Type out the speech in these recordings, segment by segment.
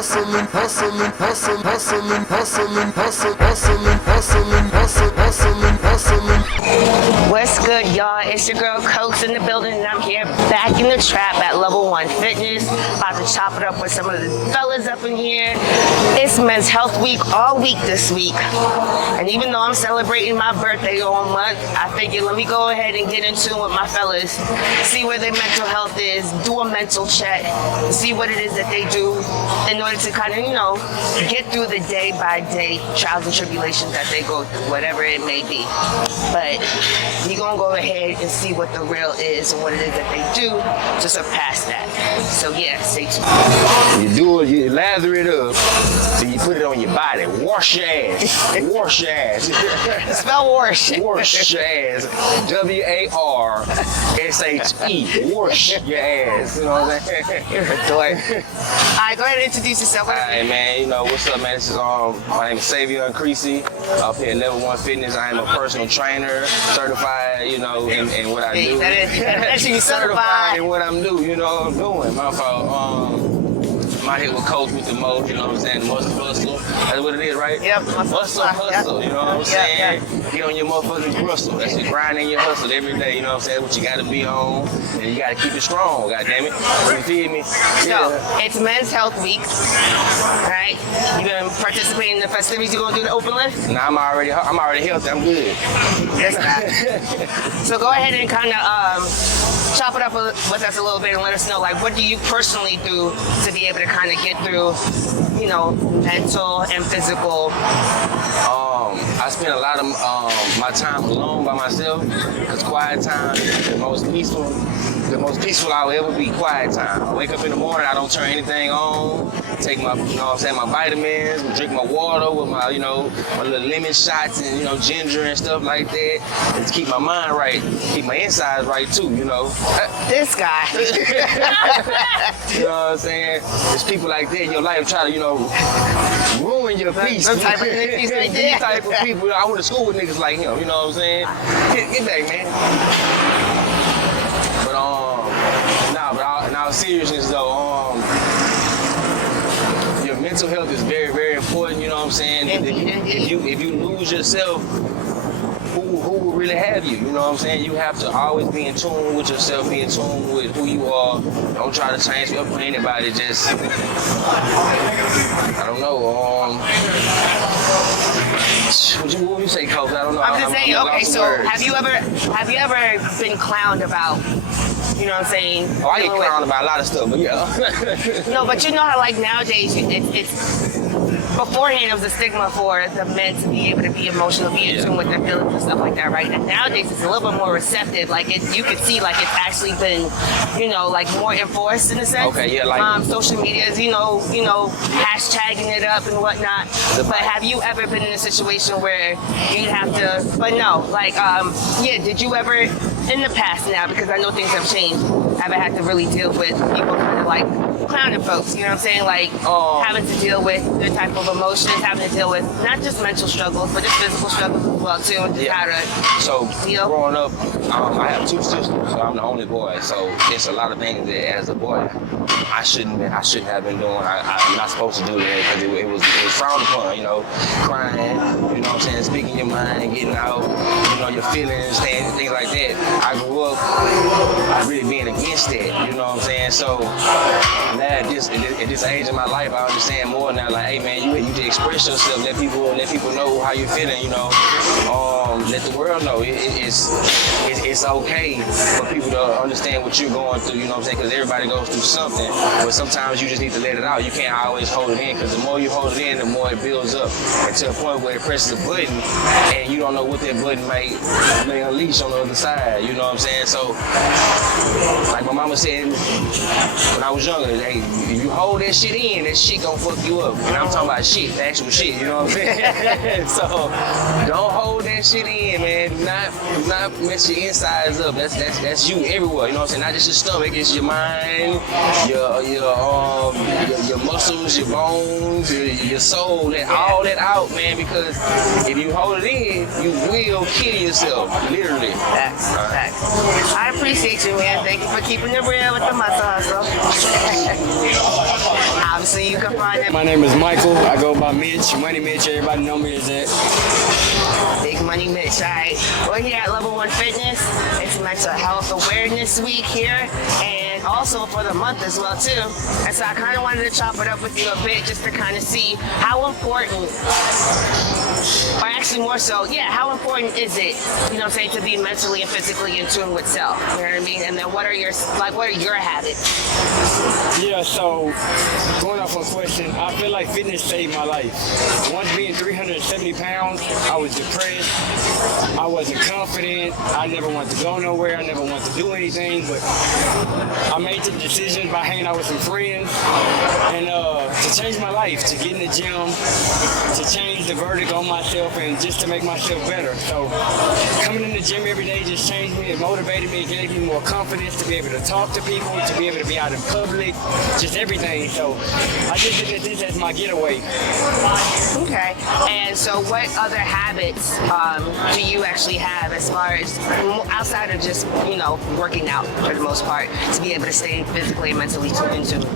hustling, hustling, hustling, hustling, hustling, hustling, hustling, hustling, hustling, hustling, hustling. What's good, y'all? It's your girl Coach in the building, and I'm here back in the trap at Level 1 Fitness. About to chop it up with some of the fellas up in here. It's Men's Health Week all week this week. And even though I'm celebrating my birthday all month, I figured let me go ahead and get into it with my fellas, see where their mental health is, do a mental check, see what it is that they do in order to kind of, get through the day by day trials and tribulations that they go through, whatever it may be. But we're going to go ahead and see what the real is and what it is that they do to surpass that. So yeah, stay tuned. You do it, you lather it up, then you put it on your body. Wash your ass. Wash your ass. Spell wash. Wash your ass. W-A-R-S-H-E. Wash your ass. You know what I'm saying? Alright, go ahead and introduce yourself. Alright, man. What's up, man? This is my name is Savion Creasy. Up here at Level 1 Fitness. I am a personal trainer, certified, in what I do. That should be certified. In what I'm doing, what I'm doing. My fault. I'm out here with Coach with the most, you know what I'm saying? The muscle hustle. That's what it is, right? Yep. Muscle hustle, you know what I'm saying? Get on your motherfucking hustle. That's your grind and your hustle every day, you know what I'm saying? What you gotta be on, and you gotta keep it strong, goddammit. You feel me? So, it's Men's Health Week, right? You gonna participate in the festivities? You gonna do the open lift? Nah, I'm already healthy, I'm good. That's bad. So go ahead and kind of chop it up with us a little bit and let us know, like, what do you personally do to be able to kind of get through, mental and physical? I spend a lot of my time alone by myself, because quiet time is the most peaceful I'll ever be. Quiet time. I wake up in the morning, I don't turn anything on, take my, my vitamins, drink my water with my, my little lemon shots and, ginger and stuff like that, and to keep my mind right, keep my insides right too, This guy. You know what I'm saying? There's people like that in your life try to, ruin your peace. Some type of niggas like These type of people. I went to school with niggas like him, you know what I'm saying? Get back, man. But in all seriousness though, your mental health is very, very important, you know what I'm saying? If you lose yourself, who will really have you? You know what I'm saying? You have to always be in tune with yourself, be in tune with who you are. Don't try to change up for anybody. Just, I don't know. What would you say, Coach? I don't know. I'm just saying. Okay, so have you ever been clowned about? You know what I'm saying? Oh, I get clowned about a lot of stuff, but yeah. No, but you know how like nowadays it's beforehand it was a stigma for the men to be able to be emotional, be in tune with their feelings and stuff like that, right? And nowadays it's a little bit more receptive. Like you can see like it's actually been, like more enforced in a sense. Okay, yeah, like social media is, hashtagging it up and whatnot. But have you ever been in a situation where you'd have to? But no, like did you ever in the past now? Because I know things have changed. Ever had to really deal with people kind of like clowning folks? You know what I'm saying? Like having to deal with the type of emotions, having to deal with not just mental struggles, but just physical struggles as well too. And just how to deal. Growing up, I have two sisters, so I'm the only boy. So it's a lot of things that as a boy I shouldn't have been doing. I'm not supposed to do that because it was frowned upon. Crying. You know what I'm saying? Speaking your mind, getting out. Your feelings, things like that. I grew up really being against that. You know what I'm saying? So now at this age of my life, I understand more now. Like, hey man, you need to express yourself. Let people know how you're feeling. Let the world know it's okay for people to understand what you're going through. You know what I'm saying? Because everybody goes through something, but sometimes you just need to let it out. You can't always hold it in, because the more you hold it in, the more it builds up, and to a point where it presses a button, and you don't know what that button may unleash on the other side. You know what I'm saying? So, like my mama said when I was younger, hey, if you hold that shit in, that shit gonna fuck you up. And I'm talking about shit, the actual shit. You know what I'm saying? So, don't hold that shit in, man. Do not mess your insides up. That's you everywhere. You know what I'm saying? Not just your stomach, it's your mind, your muscles, your bones, your soul. Let all that out, man. Because if you hold it in, you will kill yourself, literally. Facts. I appreciate you, man. Thank you for keeping it real with the muscle hustle. So you can find him. My name is Michael. I go by Mitch. Money Mitch. Everybody know me as that. Big Money Mitch, all right. We're here at Level 1 Fitness. It's Mental Health Awareness Week here, and also for the month as well too. And so I kind of wanted to chop it up with you a bit just to kind of see how important, or actually more so, yeah, how important is it, you know what I'm saying, to be mentally and physically in tune with self, you know what I mean? And then what are your habits? Yeah, so going off a question, I feel like fitness saved my life. Once being 370 pounds, I was depressed. I wasn't confident. I never wanted to go nowhere. I never wanted to do anything. But I made the decision by hanging out with some friends and to change my life, to get in the gym, to change the verdict on myself and just to make myself better. So coming in the gym every day just changed me. It motivated me. It gave me more confidence to be able to talk to people, to be able to be out in public, just everything. So I just did this as my getaway. Okay. And so what other habits do you actually have as far as outside of just, you know, working out for the most part to be able to stay physically and mentally tuned into?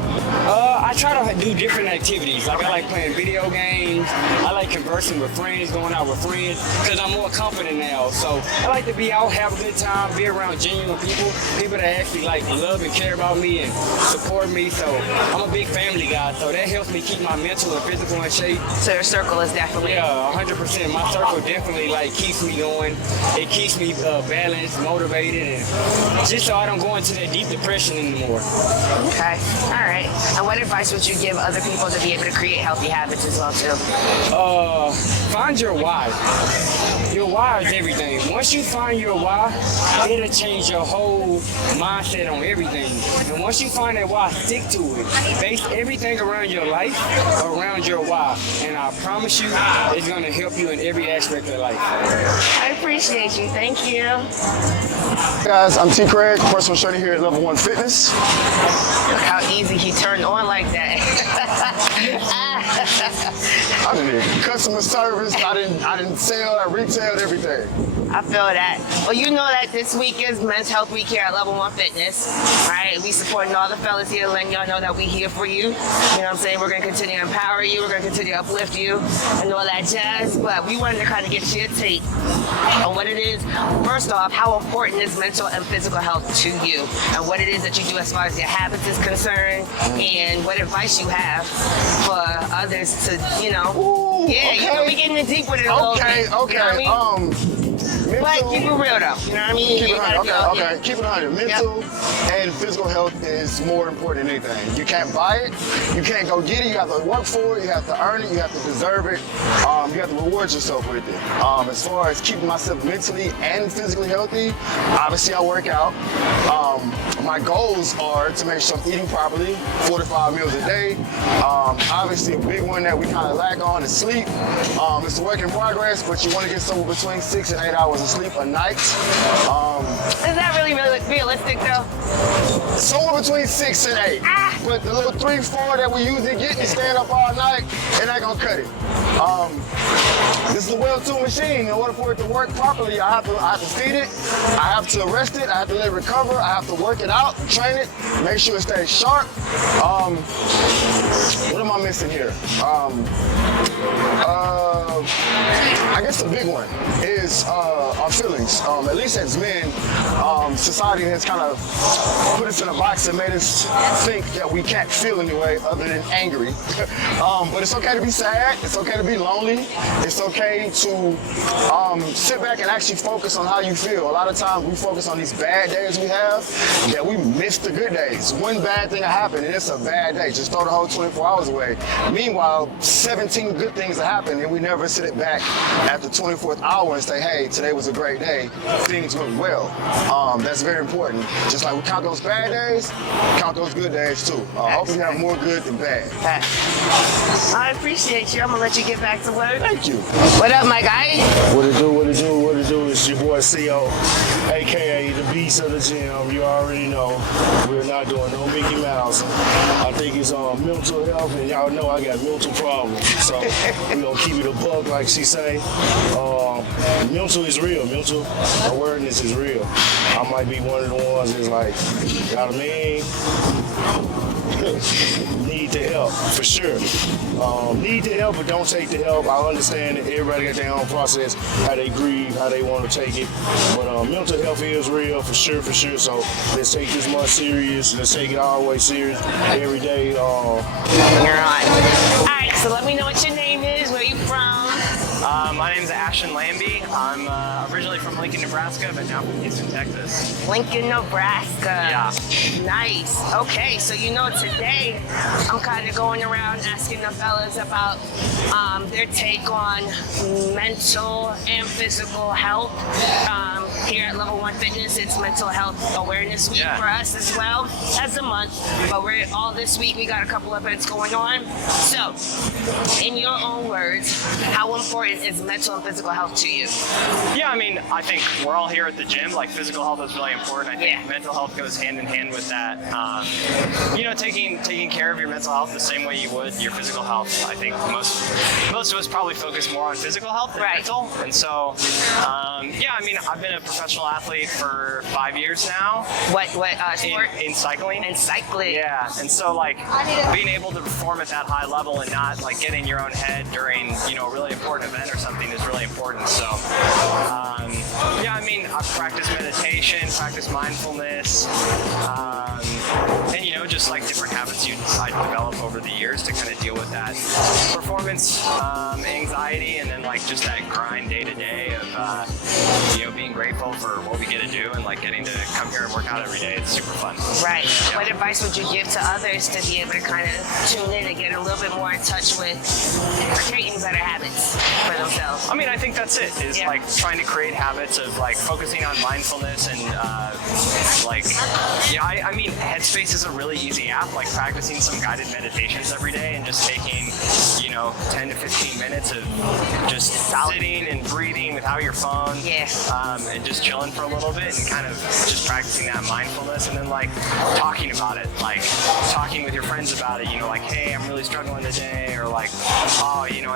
I try to do different activities. Like I like playing video games. I like conversing with friends, going out with friends, because I'm more confident now. So I like to be out, have a good time, be around genuine people that actually like love and care about me and support me. So I'm a big family guy, so that helps me keep my mental and physical in shape. So your circle is definitely... Yeah, 100%. My circle definitely like keeps me going. It keeps me balanced, motivated, and just so I don't go into that deep depression anymore. Okay, all right. And what advice would you give other people to be able to create healthy habits as well too? Find your why. Your why is everything. Once you find your why, it'll change your whole mindset on everything. And once you find that why, stick to it. Base everything around your life around your why. And I promise you, it's gonna help you in every aspect of life. I appreciate you. Thank you. Hey guys, I'm T. Craig, personal trainer here at Level 1 Fitness. Look how easy he turned on like that. I did customer service, I didn't sell, I retailed everything. I feel that. Well, you know that this week is Men's Health Week here at Level 1 Fitness, right? We supporting all the fellas here, letting y'all know that we here for you. You know what I'm saying? We're going to continue to empower you. We're going to continue to uplift you and all that jazz. But we wanted to kind of get your take on what it is. First off, how important is mental and physical health to you? And what it is that you do as far as your habits is concerned, and what advice you have for others to, you know. Ooh, yeah, okay. you're going to be getting deep with it a little bit. Okay. You know what I mean? But keep it real though, you know what I mean? Keep it 100, yeah. Keep it 100. Mental and physical health is more important than anything. You can't buy it, you can't go get it, you have to work for it, you have to earn it, you have to deserve it, you have to reward yourself with it. As far as keeping myself mentally and physically healthy, obviously I work out. My goals are to make sure I'm eating properly, 4 to 5 meals a day. Obviously a big one that we kind of lack on is sleep. It's a work in progress, but you want to get somewhere between 6 and 8 hours of sleep a night. Is that really realistic though? Somewhere between 6 and 8. But the little 3, 4 that we usually get and staying up all night, it ain't gonna cut it. This is a well-tuned machine. In order for it to work properly, I have to feed it, I have to rest it, I have to let it recover, I have to work it out, train it, make sure it stays sharp. What am I missing here? I guess the big one is our feelings. At least as men, society has kind of put us in a box and made us think that we can't feel any way other than angry. But it's okay to be sad, it's okay to be lonely, it's okay to sit back and actually focus on how you feel. A lot of times we focus on these bad days we have, that we miss the good days. One bad thing happened and it's a bad day. Just throw the whole 24 hours away. Meanwhile, 17 good things that happen and we never sit it back at the 24th hour and say, hey, today was a great day. Things went well. That's very important. Just like we count those bad days, count those good days too. Hopefully we have more good than bad. I appreciate you. I'm gonna let you get back to work. Thank you. What up, my guy? What it do, what it do, what it do? It's your boy CO, aka the beast of the gym. You already know. We're not doing no Mickey Mouse. I think it's mental health, and y'all know I got mental problems. So we gonna keep it a buck, like she say. Mental is real. Mental awareness is real. I might be one of the ones that's like, you know what I mean? need the help for sure. Need the help, but don't take the help. I understand that everybody got their own process, how they grieve, how they want to take it. But mental health is real for sure. So let's take this month serious. Let's take it all the way serious every day. You're on. All right, so let me know what your name is, where you from. My name is Ashton Lambie. I'm originally from Lincoln, Nebraska, but now from Houston, Texas. Lincoln, Nebraska. Yeah. Nice. Okay, so today I'm kind of going around asking the fellas about their take on mental and physical health. Here at Level 1 Fitness, it's Mental Health Awareness Week for us as well as a month. But we're all this week, we got a couple events going on. So, in your own words, how important is mental and physical health to you? Yeah, I mean, I think we're all here at the gym. Like, physical health is really important. I think mental health goes hand in hand with that. Taking care of your mental health the same way you would your physical health. I think most of us probably focus more on physical health than mental. And so, I've been a professional athlete for 5 years now. What sport? In cycling. In cycling. Yeah, and so being able to perform at that high level and not get in your own head during a really important event or something is really important. So I've practiced meditation, practiced mindfulness, and just different habits you decide to develop over the years to kind of deal with that performance anxiety, and then just that grind day to day of being grateful for what we get to do and getting to come here and work out every day. It's super fun. Right. Yeah. What advice would you give to others to be able to kind of tune in and get a little bit more in touch with creating better habits for themselves? I mean, I think that's it. Is trying to create habits of focusing on mindfulness and Headspace is a really easy app. Practicing some guided meditations every day and just taking 10 to 15 minutes of just sitting and breathing without your phone. And just chilling for a little bit and kind of just practicing that mindfulness, and then talking about it, talking with your friends about it. Hey, I'm really struggling today, or I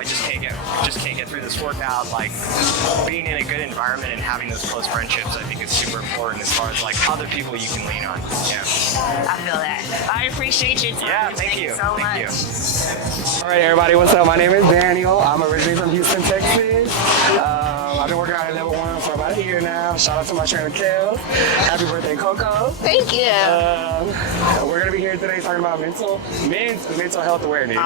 just can't get through this workout. Being in a good environment and having those close friendships, I think is super important as far as other people you can lean on. Yeah. I feel that. I appreciate your time. Yeah, thank you so much. All right, everybody, what's up? My name is Daniel. I'm originally from Houston, Texas. I've been working out at Level 1 for about a year now. Shout out to my trainer, Kel. Happy birthday, Coco. Thank you. We're going to be here today talking about mental health awareness.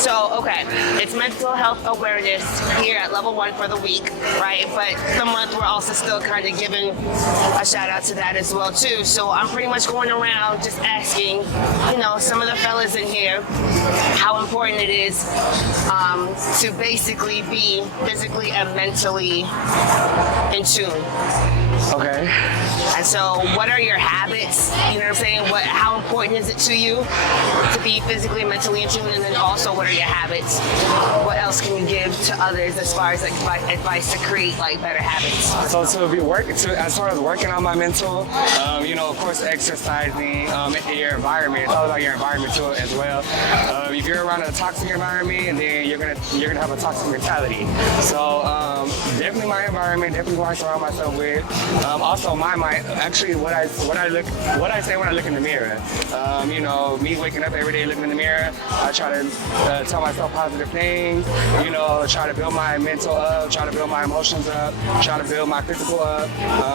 So, it's mental health awareness here at Level 1 for the week, right? But the month we're also still kind of giving a shout out to that as well, too. So I'm pretty much going around just asking, some of the fellas in here how important it is to basically be physically and mentally in tune. Okay. And so what are your habits? You know what I'm saying? How important is it to you to be physically and mentally in tune? And then also, what are your habits? What else can you give to others as far as advice to create better habits? So as far as working on my mental, of course, exercising, your environment. It's all about your environment too as well. If you're around a toxic environment, and then you're gonna have a toxic mentality. So definitely my environment, definitely who I surround myself with. Also my mind. Actually, what I say when I look in the mirror. Me waking up every day looking in the mirror, I try to tell myself positive things. Try to build my mental up, try to build my emotions up, try to build my physical up.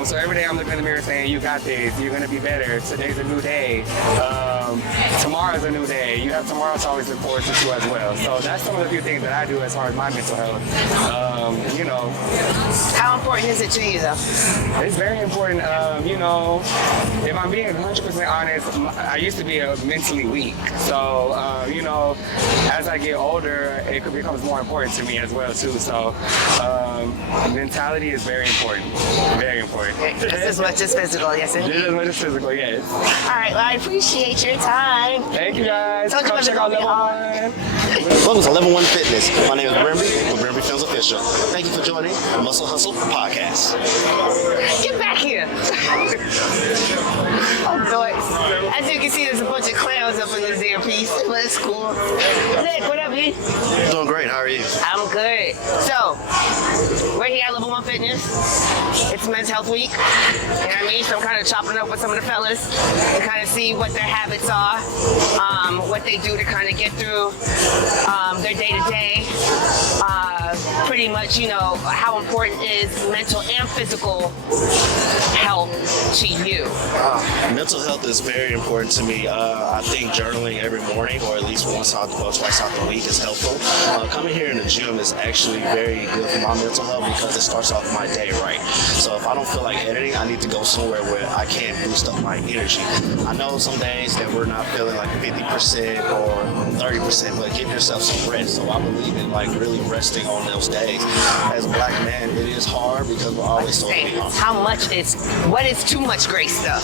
So every day I'm looking in the mirror saying, "You got this. You're gonna be better. Today's a new day. Tomorrow's a new day. You have tomorrow to always look forward to too as well." So that's some of the few things that I do as far as my mental health. How important is it to you, though? It's very important. If I'm being 100% honest, I used to be mentally weak. So, as I get older, it becomes more important to me as well too. So, mentality is very important. Very important. Just as much as physical, yes indeed. Just as much as physical, yes. All right, well, I appreciate your time. Thank you guys. Come check out Level 1. Welcome to Level 1 Fitness. My name is Brimby with Brimby Films Official. Thank you for joining the Muscle Hustle Podcast. Get back here. Oh, boy. As you can see, there's a bunch of clowns up in this damn piece, but it's cool. Nick, what up, B? Doing great. How are you? I'm good. So, we're here at Level 1 Fitness. It's Men's Health Week. You know what I mean? So I'm kind of chopping up with some of the fellas to kind of see what their habits are, what they do to kind of get through their day-to-day. Pretty much, you know, how important is mental and physical health to you? Mental health is very important to me. I think journaling every morning, or at least once or twice out the week, is helpful. Coming here in the gym is actually very good for my mental health because it starts off my day right. So if I don't feel like editing, I need to go somewhere where I can boost up my energy. I know some days that we're not feeling like 50% or 30%, but give yourself some rest. So I believe in like really resting on those days. As a black man, it is hard because we're always so What is too much grace though?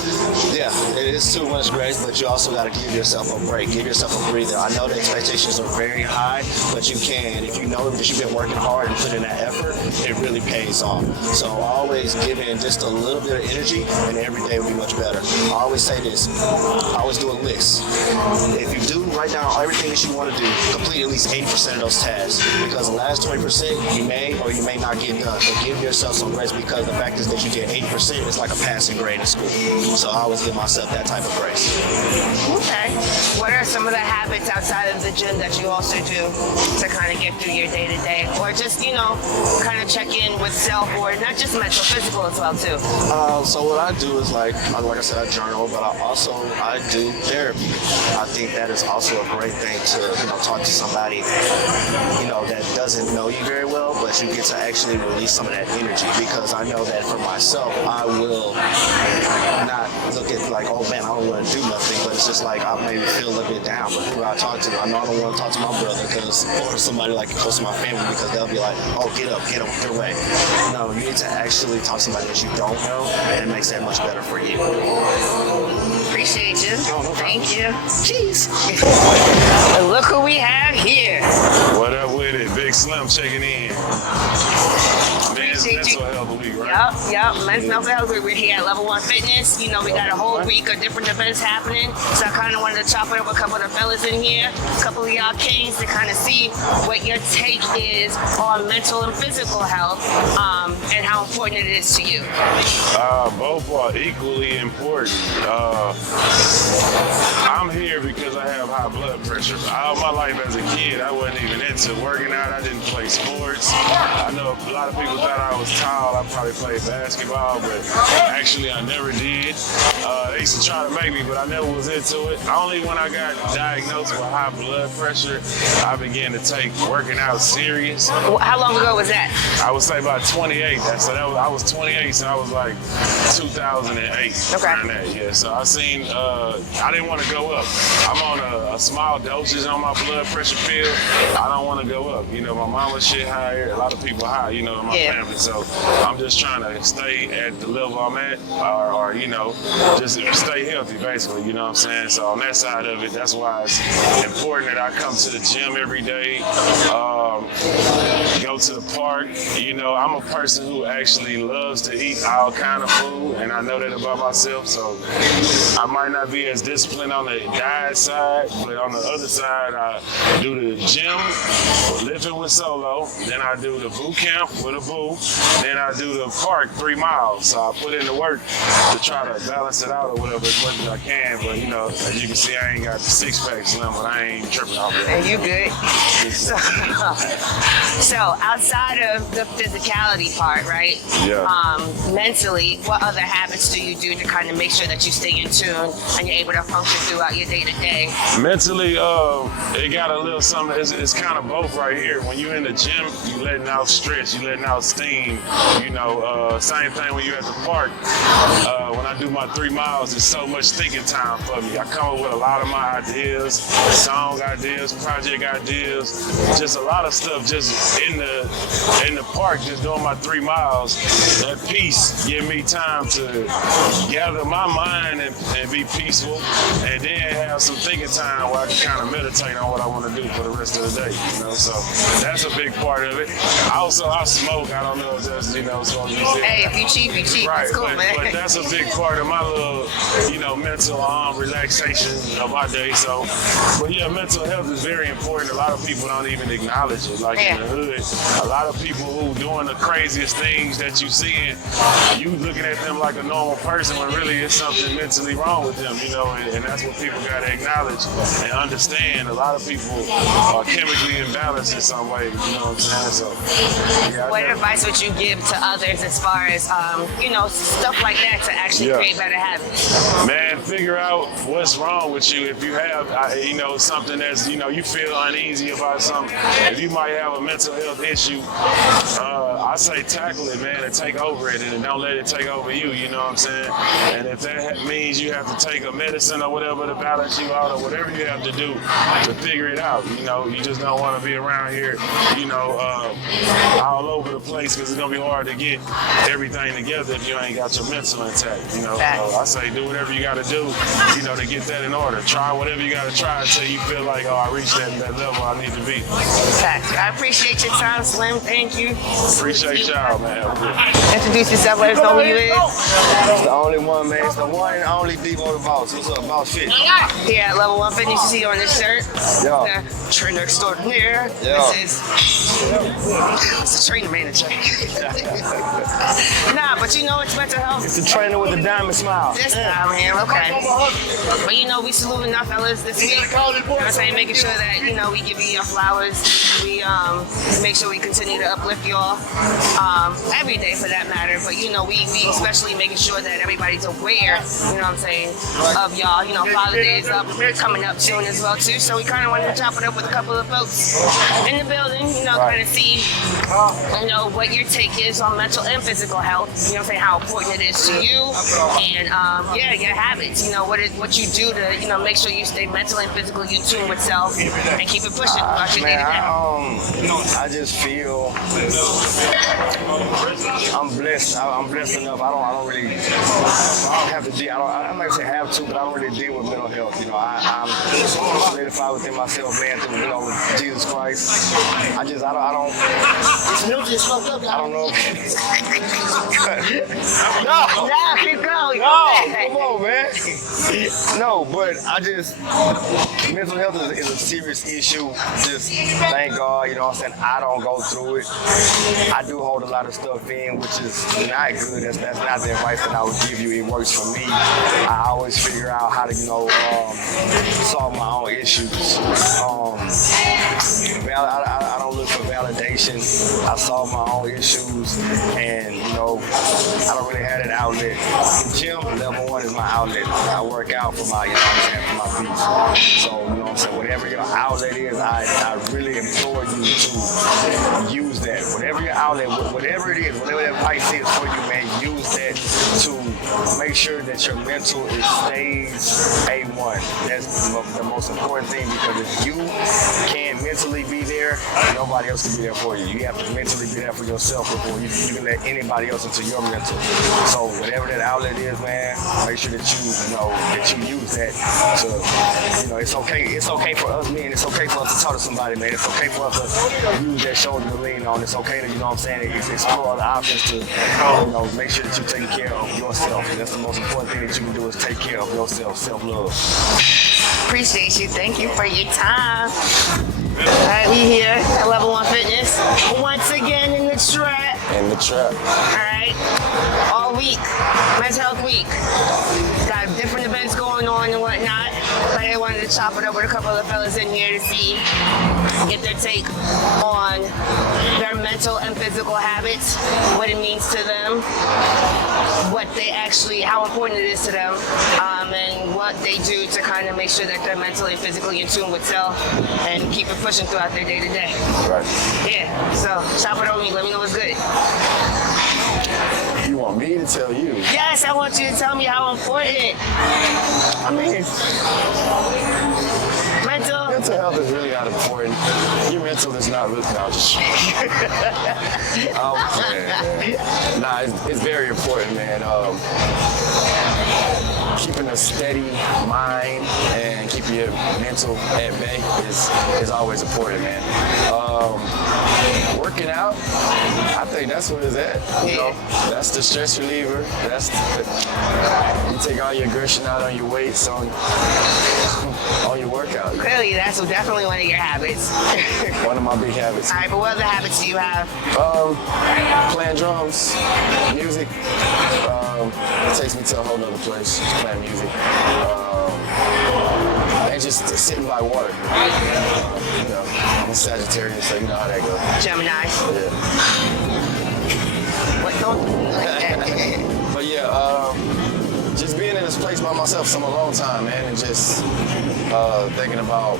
Yeah, it is too much grace, but you also got to give yourself a break, give yourself a breather. I know the expectations are very high, but you can. If you know that you've been working hard and putting in that effort, it really pays off. So always give in just a little bit of energy, and every day will be much better. I always say this, I always do a list. If you do write down everything that you want to do, complete at least 80% of those tasks, because the last 20% you may or you may not get done. But give yourself some grace, because the fact is that you get 80% is like a passing grade in school. So I always give myself that type of grace. Okay. What are some of the habits outside of the gym that you also do to kind of get through your day-to-day? Or just, you know, kind of check in with self, or not just mental, physical as well too? So what I do is like I said, I journal, but I do therapy. I think that is also a great thing to, you know, talk to somebody, you know, that doesn't know you very well, but you get to actually release some of that energy, because I know that for myself, I will not look at like, oh man, I don't want to do nothing, but it's just like I maybe feel a little bit down. But who I talk to, I know I don't want to talk to my brother or somebody like close to my family, because they'll be like, oh, get up, get away. No, you need to actually talk to somebody that you don't know, and it makes that much better for you. Appreciate you. Oh, no problem. Thank you. Jeez. Look who we have here. What up with it? Big Slim checking in. Men's Mental Health Week, right? Yep. Men's Mental Health Week. We're here at Level 1 Fitness. You know, we got a whole week of different events happening. So I kind of wanted to chop it up with a couple of the fellas in here, a couple of y'all kings, to kind of see what your take is on mental and physical health, and how important it is to you. Both are equally important. I'm here because I have high blood pressure. All my life as a kid, I wasn't even into working out. I didn't play sports. I know a lot of people thought I was tall. I probably played basketball, but actually I never did. They used to try to make me, but I never was into it. Only when I got diagnosed with high blood pressure, I began to take working out serious. How long ago was that? I would say about 28. I was 28, so I was like 2008. Okay. Around that, yeah. So I didn't want to go up. I'm on a small dosage on my blood pressure pill. I don't want to go up. You know, my mama's shit higher, a lot of people high, you know, in my family. So I'm just trying to stay at the level I'm at, or you know, just stay healthy, basically, you know what I'm saying? So on that side of it, that's why it's important that I come to the gym every day, go to the park. You know, I'm a person who actually loves to eat all kind of food, and I know that about myself, so I might not be as disciplined on the diet side, but on the other side, I do the gym, lifting with solo, then I do the boot camp with a boo, then I do the park 3 miles. So I put in the work to try to balance it out or whatever as much as I can, but you know, as you can see, I ain't got the 6-pack Slim, but I ain't tripping off that. And you good? So outside of the physicality part, right? Yeah. Mentally, what other habits do you do to kind of make sure that you stay in tune and you're able to function throughout your day-to-day? Mentally, it got a little something, it's kind of both right here. When you're in the gym, you letting out stress, you letting out steam, you know, same thing when you're at the park. When I do my 3 miles, it's so much thinking time for me. I come up with a lot of my ideas, song ideas, project ideas, just a lot of stuff just in the park, just doing my 3 miles. That peace give me time to gather my mind and be peaceful, and then have some thinking time where I can kind of meditate on what I want to do for the rest of the day. So that's a big part of it. Also, I smoke. I don't know if that's supposed to be said. Hey, if you cheap, you cheap. Right, That's cool, man. but that's a big part of my little, mental relaxation of my day. So, but yeah, mental health is very important. A lot of people don't even acknowledge it. Like in the hood, a lot of people who doing the craziest things that you seeing, you looking at them like a normal person when really it's something mentally wrong with them, and that's what people got to acknowledge and understand. A lot of people are chemically imbalanced in some way, you know what I'm saying? So, yeah. What advice would you give to others as far as, stuff like that to actually create better habits? Man, figure out what's wrong with you. If you have, something that's, you feel uneasy about something, if you might have a mental health issue, I say tackle it, man, and take over it, and don't let it take over you, you know what I'm saying? And if that means you have to take a medicine or whatever to balance you out, or whatever you have to do to figure it out, you just don't want to be around here, all over the place, because it's going to be hard to get everything together if you ain't got your mental intact, So I say do whatever you got to do, to get that in order. Try whatever you got to try until you feel like, I reached that level I need to be. I appreciate your time, Slim. Thank you. Appreciate y'all, man. Introduce yourself. Let us know who you is. It's the only one, man. It's the one and only Devo the Boss. What's up, Boss Fit? Here at Level 1 Fitness, you see on this shirt. Yeah. The trainer extraordinaire. Yeah. This is it's a trainer manager. Nah, but it's mental health. It's the trainer with the diamond smile. This time, man. Okay. But we saluting our fellas this week. You know what I'm saying? Making sure that, we give you your flowers. We make sure we continue to uplift y'all every day for that matter. But, we especially making sure that everybody's aware, of y'all. Father Day is coming up soon as well, too. So we kind of wanted to chop it up with a couple of folks in the building, kind of see, what your take is on mental and physical health. How important it is to you, and your habits. What you do to make sure you stay mentally and physically in tune with self and keep it pushing throughout your day to day. I just feel I'm blessed. I'm blessed enough. I don't really have to deal. I'm not gonna say have to, but I don't really deal with mental health. I'm solidified within myself, man. Through with Jesus Christ. I don't. I don't know. No, keep going. Come on, man. No, but mental health is a serious issue. Just thank God, I don't go through it. I do hold a lot of stuff in, which is not good. That's not the advice that I would give you. It works for me. I always figure out how to, solve my own issues. I don't look for validation. I solve my own issues, and I don't really have an outlet. The gym, level 1 is my outlet. I work out for my, for my peace. So, whatever your outlet is, I really implore you to use that. Whatever your outlet, whatever it is, whatever that advice is for you, man, use that to make sure that your mental stays A1. That's the most important thing, because if you can't mentally be there, nobody else can be there for you. You have to mentally be there for yourself before you can let anybody else into your mental. So whatever that outlet is, man, make sure that you use that to, it's okay for us men, it's okay for us to talk to somebody, man. It's okay for us to use that shoulder to lean on. It's okay to, explore other options to, make sure that you're taking care of yourself. And that's the most important thing that you can do, is take care of yourself, self-love. Appreciate you. Thank you for your time. All right, we here at Level 1 Fitness. Once again in the trap. In the trap. All right. All week. Men's Health Week. Got different events going on and whatnot. But I wanted to chop it up with a couple of fellas in here to get their take on their mental and physical habits, what it means to them, how important it is to them, and what they do to kind of make sure that they're mentally and physically in tune with self and keep it pushing throughout their day to day. Right. Yeah, so chop it on me, let me know what's good. You want me to tell you? Yes, I want you to tell me how important. I mean, Mental mental health is really not important. Your mental is not really. No, just. Nah, it's very important, man. Keeping a steady mind and keeping your mental at bay is always important, man. Working out, I think that's what it's at. You know, that's the stress reliever. You take all your aggression out on your weights, on your workout. Clearly, that's definitely one of your habits. One of my big habits. All right, but what other habits do you have? Playing drums, music. It takes me to a whole nother place. Just playing music. And just sitting by water. You know, I'm a Sagittarius, so you know how that goes. Gemini. Yeah. What don't? But yeah, just being in this place by myself for a long time, man, and just thinking about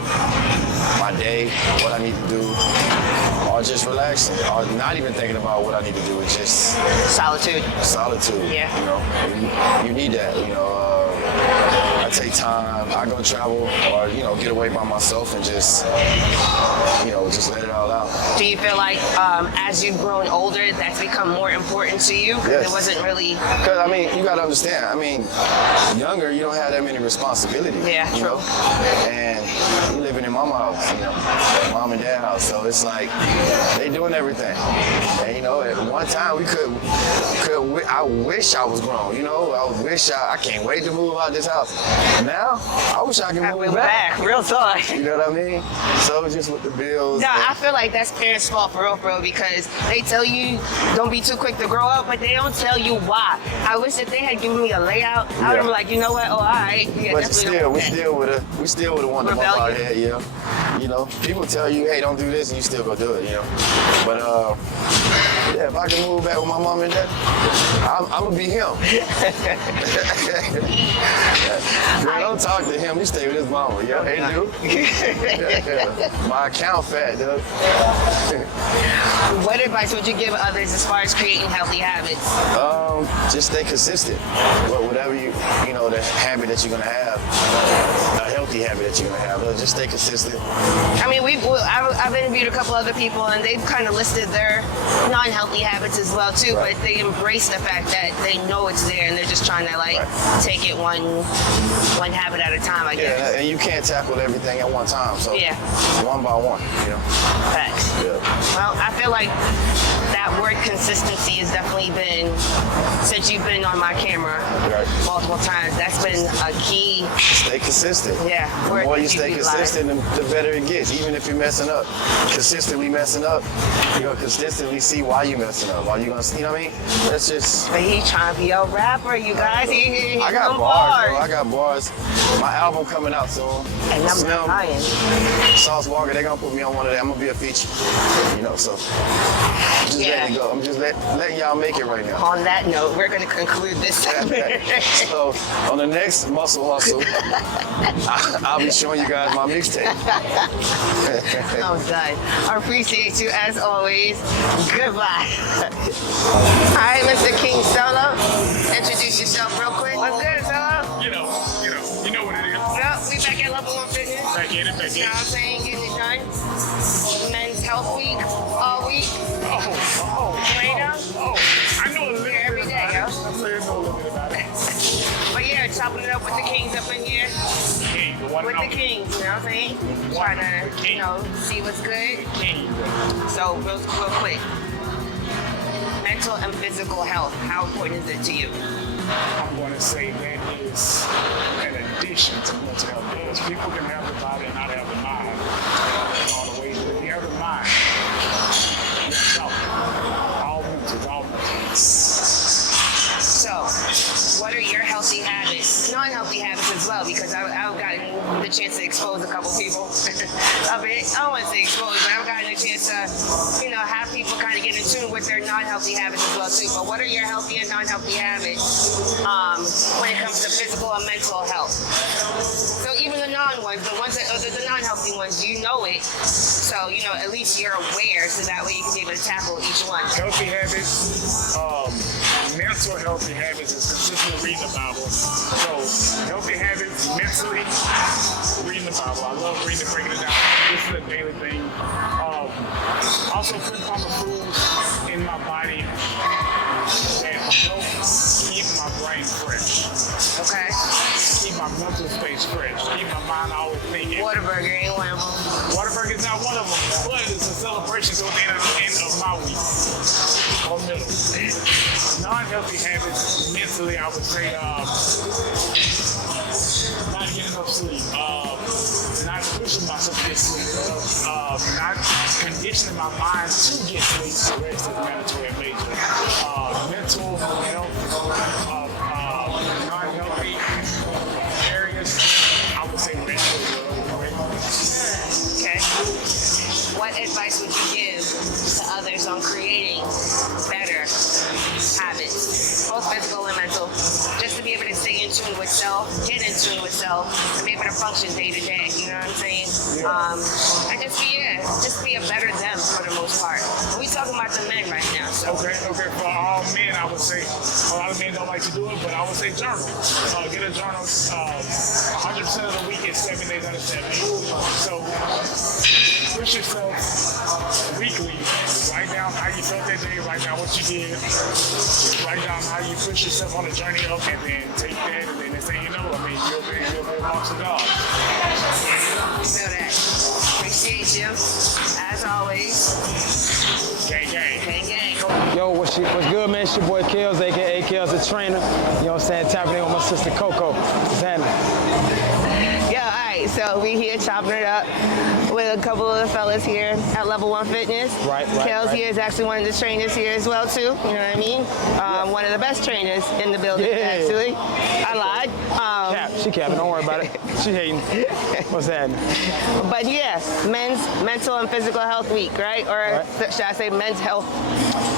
my day, what I need to do, or just relaxing, or not even thinking about what I need to do. It's just solitude. Solitude. Yeah. You know, you need that. You know, I take time. I go travel, or get away by myself and just just let it all out. Do you feel like as you've grown older, that's become more important to you? Yes. It wasn't really. Because you got to understand. Younger, you don't have that many responsibilities. Yeah, you true. know? And you living in mama house, mom and dad house. So it's like they doing everything. And at one time we could. I wish I was grown. I wish I can't wait to move out this house. Now I wish I could move back. Real talk. You know what I mean? So just with the bills. No, I feel like that's parents' fault for real, because they tell you don't be too quick to grow up, but they don't tell you why. I wish that they had given me a layout. I would have been like, you know what? Oh, all right. Yeah, but still, we still would have wanted to bump our head, yeah. People tell you, hey, don't do this, and you still go do it, But yeah, if I can move back with my mom and dad, I'm gonna be him. Girl, don't talk to him. He stay with his mama. Yeah, hey, dude. My account fat, dude. What advice would you give others as far as creating healthy habits? Just stay consistent. Whatever the habit that you're gonna have, a healthy habit that you're gonna have, just stay consistent. I've interviewed a couple other people, and they've kind of listed their non-healthy habits as well too. Right. But they embrace the fact that they know it's there, and they're just trying to take it one habit at a time. I guess. Yeah, and you can't tackle everything at one time. So one by one. Facts. Yeah. Well, I feel like that word consistency has definitely been, since you've been on my camera multiple times, that's been a key. Stay consistent. Yeah. The more you stay consistent, the better it gets. Even if you're messing up, consistently messing up, you're gonna consistently see why you're messing up. Why you gonna, you know what I mean? That's just. But he's trying to be a rapper, you guys. He I got bars, bro. I got bars. My album coming out soon. And I'm Slim, lying. Sauce Walker, they're gonna put me on one of them. I'm gonna be a feature. So just letting it go. I'm just letting y'all make it right now. On that note, we're gonna conclude this segment. So on the next Muscle Hustle, I'll be showing you guys my mixtape. I'm done. I appreciate you as always. Goodbye. All right, Mr. King Solo, introduce yourself real quick. What's good, Solo? You know what it is. Yep, we back at Level 1 Fitness. Back in it. You know what I'm saying? Getting it done. Men's Health Week, all week. I know a little bit every day, yo. I know a little bit about it. But yeah, chopping it up with the Kings up in here. King, the one With and the only. Kings, you know what I'm saying? Trying to, see what's good. King. So, real quick. Mental and physical health, how important is it to you? I'm going to say that is an addition to mental health. Because people can have the body and not have the mind. All the way to the other mind. You're all mental. So, what are your healthy habits? Non-healthy habits as well, because I've gotten the chance to expose a couple people. I don't want to say expose, but I've gotten a chance to, have people kind of get in tune with their non-healthy habits as well too. But what are your healthy and non-healthy habits when it comes to physical and mental health? So even the non-ones, the non-healthy ones, you know it. So, at least you're aware, so that way you can be able to tackle each one. Healthy habits, mental healthy habits is consistently reading the Bible. So healthy habits mentally, reading the Bible. I love reading and breaking it down. This is a daily thing. Also putting proper foods in my body that help keep my brain fresh. Okay. Keep my mental space fresh. Keep my mind always thinking. Whataburger ain't one of them. Whataburger is not one of them, but it's a celebration to the end of my week. Or middle. Non-healthy habits mentally, I would say, not getting enough sleep, not pushing myself to get sleep, not conditioning my mind to get sleep. The rest is mandatory and major. Mental health, non-healthy areas, I would say rest as well. Okay. What advice would you give to others on creating better habits, both physical and mental, just to be able to stay in tune with self, get in tune with self, and be able to function day to day? You know what I'm saying? And just be a better them for the most part. And we talking about the men right now. So. Okay. For all men, I would say a lot of men don't like to do it, but I would say journal. Get a journal. 100% of the week is 7 days out of 7. So push yourself weekly. Write down how you felt that day. Write down what you did. Write down how you push yourself on the journey up, and then take that, and then next thing you know, you'll be amongst the gods. Feel that. Appreciate you, as always. Gang. Yo, what's good, man? It's your boy Kels, aka Kels the trainer. You know what I'm saying? Tapping in with my sister Coco. What's happening? Yeah, all right. So we here chopping it up with a couple of the fellas here at Level 1 Fitness. Right. Kels here is actually one of the trainers here as well too. You know what I mean? One of the best trainers in the building, actually. I lied. She capping. Don't worry about it. She hating. What's happening? But yeah, Men's Mental and Physical Health Week, right? Or should I say Men's Health?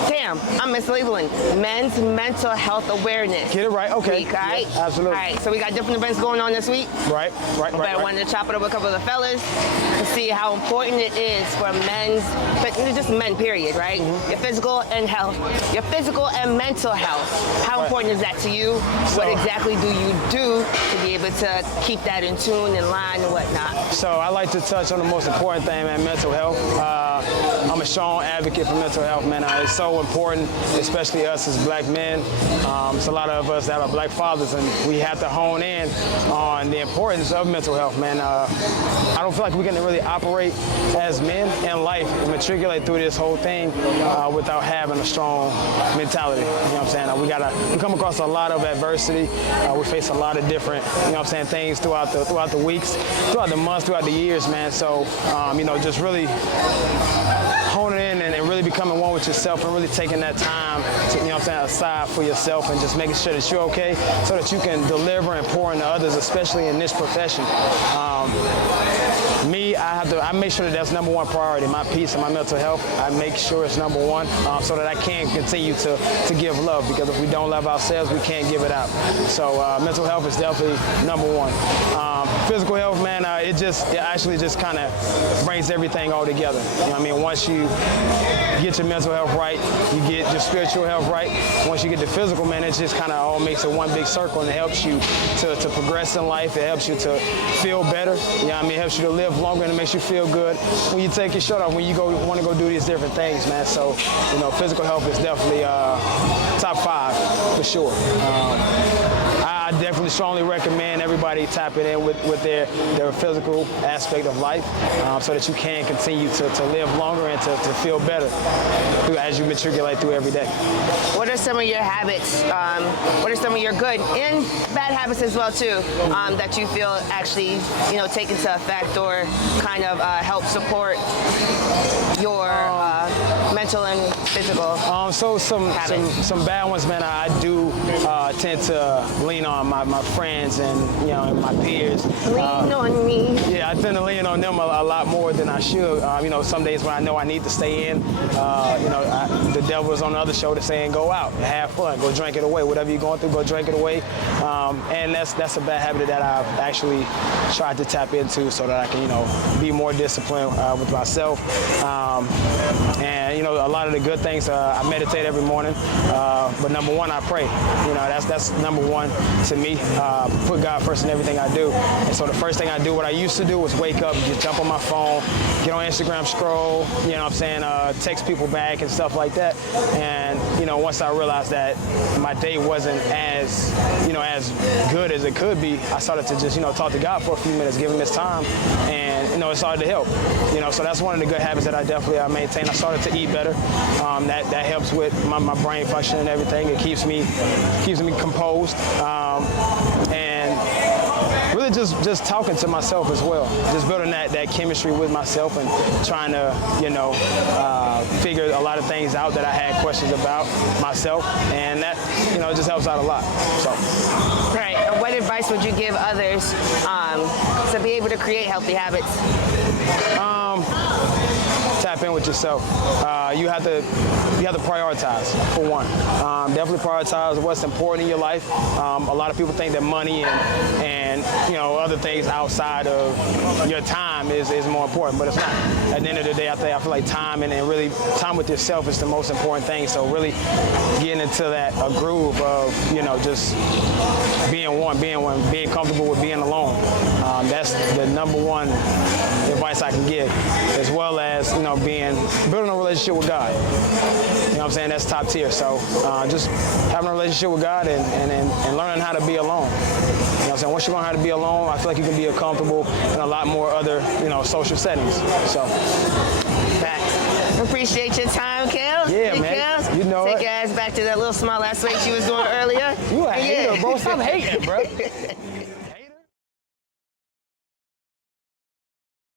Damn, I'm mislabeling. Men's Mental Health Awareness. Get it right. Okay. Week, all right? Yeah, absolutely. All right. So we got different events going on this week. Right. But I wanted to chop it up with a couple of the fellas to see how important it is for just men, period, right? Mm-hmm. Your physical and mental health. How important is that to you? What exactly do you do to be able to keep that in tune, in line, and whatnot? So I like to touch on the most important thing, man, mental health. I'm a strong advocate for mental health, man. It's so important, especially us as black men. It's a lot of us that are black fathers, and we have to hone in on the importance of mental health, man. I don't feel like we can really operate as men in life and matriculate through this whole thing without having a strong mentality. You know what I'm saying? We come across a lot of adversity. We face a lot of different, you know what I'm saying, things throughout the weeks, throughout the months, throughout the years, man. So, just really honing in and really becoming one with yourself and really taking that time to, aside for yourself and just making sure that you're okay so that you can deliver and pour into others, especially in this profession. I make sure that that's number one priority, my peace and my mental health. I make sure it's number one so that I can continue to give love, because if we don't love ourselves, we can't give it out. So mental health is definitely number one. Physical health, man, it actually just kind of brings everything all together. You know what I mean? Once you get your mental health right, you get your spiritual health right. Once you get the physical, man, it just kind of all makes it one big circle, and it helps you to progress in life. It helps you to feel better. You know what I mean? It helps you to live longer, and it makes you feel good when you take your shirt off, when you want to go do these different things, man. So, physical health is definitely top 5 for sure. I definitely strongly recommend everybody tap it in with their physical aspect of life so that you can continue to live longer and to feel better as you matriculate through every day. What are some of your habits? What are some of your good and bad habits as well too that you feel actually take into effect or kind of help support your mental and physical? So some bad ones, man. I do tend to lean on my friends and and my peers. Lean on me. Yeah, I tend to lean on them a lot more than I should. Some days when I know I need to stay in, the devil is on the other shoulder saying, go out, have fun, go drink it away. Whatever you're going through, go drink it away. And that's a bad habit that I've actually tried to tap into so that I can, be more disciplined with myself. And, a lot of the good things. I meditate every morning, but number one, I pray. You know, that's number one to me. Put God first in everything I do. And so the first thing I do, what I used to do was wake up, just jump on my phone, get on Instagram, scroll, you know what I'm saying, text people back and stuff like that. And, you know, once I realized that my day wasn't as, you know, as good as it could be, I started to just, you know, talk to God for a few minutes, give him his time, and, you know, it started to help. You know, so that's one of the good habits that I definitely maintain. I started to eat better. That helps with my brain function and everything. It keeps me composed. And really just talking to myself as well. Just building that chemistry with myself and trying to, you know, figure a lot of things out that I had questions about myself. And that, you know, just helps out a lot. So. Right. And what advice would you give others to be able to create healthy habits? Tap in with yourself. You have to prioritize, for one. Definitely prioritize what's important in your life. A lot of people think that money and you know, other things outside of your time is more important, but it's not. At the end of the day, I feel like time and really time with yourself is the most important thing. So really getting into a groove of, you know, just being comfortable with being alone. That's the number one advice I can give, as well as, you know, building a relationship with God. You know what I'm saying? That's top tier. So just having a relationship with God and learning how to be alone. You know what I'm saying? Once you learn how to be alone, I feel like you can be comfortable in a lot more other, you know, social settings. So. Appreciate your time, Kels. Yeah, man. Kels. You know Take it. your ass back to that little small ass weight you was doing earlier. You a hater, bro. Stop hating, bro.